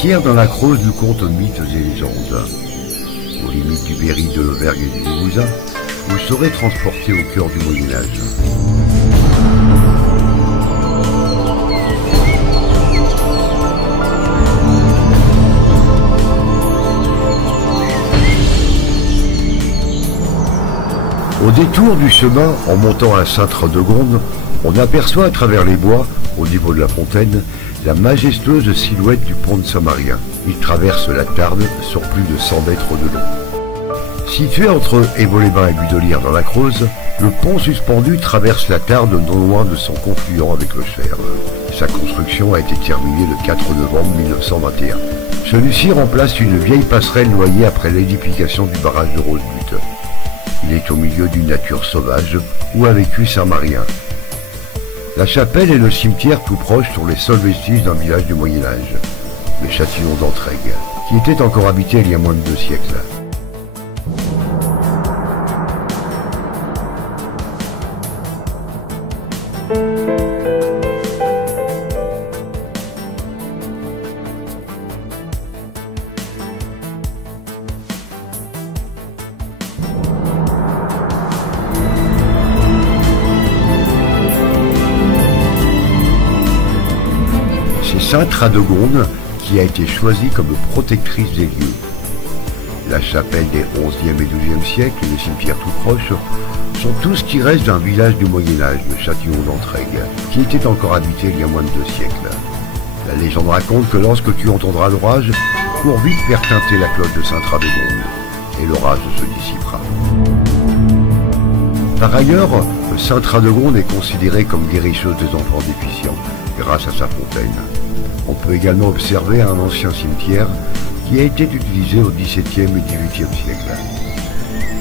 Pierre dans la Creuse nous conte mythes et légendes. Aux limites du Berry, de l'Auvergne et du Limousin, vous serez transporté au cœur du Moyen-Âge. Au détour du chemin, en montant à Sainte-Radegonde, on aperçoit à travers les bois, au niveau de la fontaine, la majestueuse silhouette du pont de Saint-Marien. Il traverse la Tarn sur plus de 100 mètres de long. Situé entre Évaux-les-Bains et Budolière dans la Creuse, le pont suspendu traverse la Tarn non loin de son confluent avec le Cher. Sa construction a été terminée le 4 novembre 1921. Celui-ci remplace une vieille passerelle noyée après l'édification du barrage de Rosebute. Il est au milieu d'une nature sauvage où a vécu Saint-Marien. La chapelle et le cimetière tout proches sont les seuls vestiges d'un village du Moyen-Âge, le Châtillon d'Entraigues, qui était encore habité il y a moins de 2 siècles. Sainte-Radegonde qui a été choisie comme protectrice des lieux. La chapelle des 11e et 12e siècles et le cimetière tout proche sont tout ce qui reste d'un village du Moyen-Âge, le Châtillon d'Entraigues, qui était encore habité il y a moins de 2 siècles. La légende raconte que lorsque tu entendras l'orage, cours vite faire tinter la cloche de Sainte-Radegonde, et l'orage se dissipera. Par ailleurs, Sainte-Radegonde est considérée comme guérisseuse des enfants déficients, grâce à sa fontaine. On peut également observer un ancien cimetière qui a été utilisé au XVIIe et XVIIIe siècle.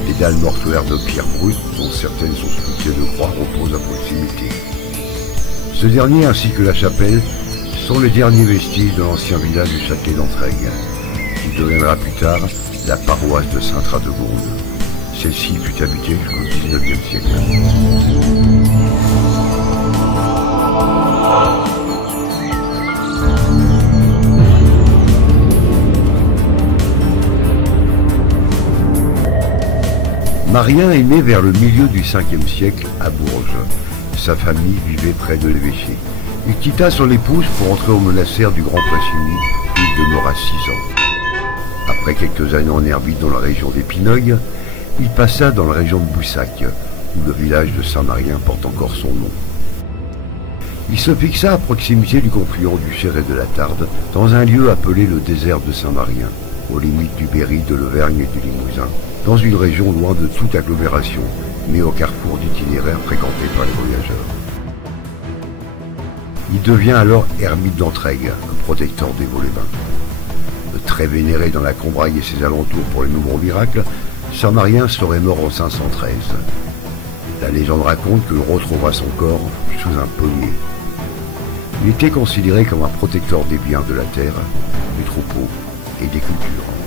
Les dalles mortuaires de pierre brute, dont certaines sont sculptées de croix, reposent à proximité. Ce dernier ainsi que la chapelle sont les derniers vestiges de l'ancien village du Châtelet d'Entraigues, qui deviendra plus tard la paroisse de Sainte-Radegonde. Celle-ci fut habitée jusqu'au XIXe siècle. Marien est né vers le milieu du 5e siècle à Bourges. Sa famille vivait près de l'évêché. Il quitta son épouse pour entrer au monastère du Grand Pressigny, où il demeura 6 ans. Après quelques années en ermite dans la région d'Épineuil, il passa dans la région de Boussac, où le village de Saint-Marien porte encore son nom. Il se fixa à proximité du confluent du Cher et de la Tarde, dans un lieu appelé le désert de Saint-Marien, aux limites du Berry, de l'Auvergne et du Limousin, dans une région loin de toute agglomération, mais au carrefour d'itinéraires fréquentés par les voyageurs. Il devient alors ermite d'Entraigues, un protecteur des Évaux-les-Bains. Très vénéré dans la Combraille et ses alentours pour les nombreux miracles, Saint-Marien serait mort en 513. La légende raconte que l'on retrouvera son corps sous un pommier. Il était considéré comme un protecteur des biens de la terre, des troupeaux et des cultures.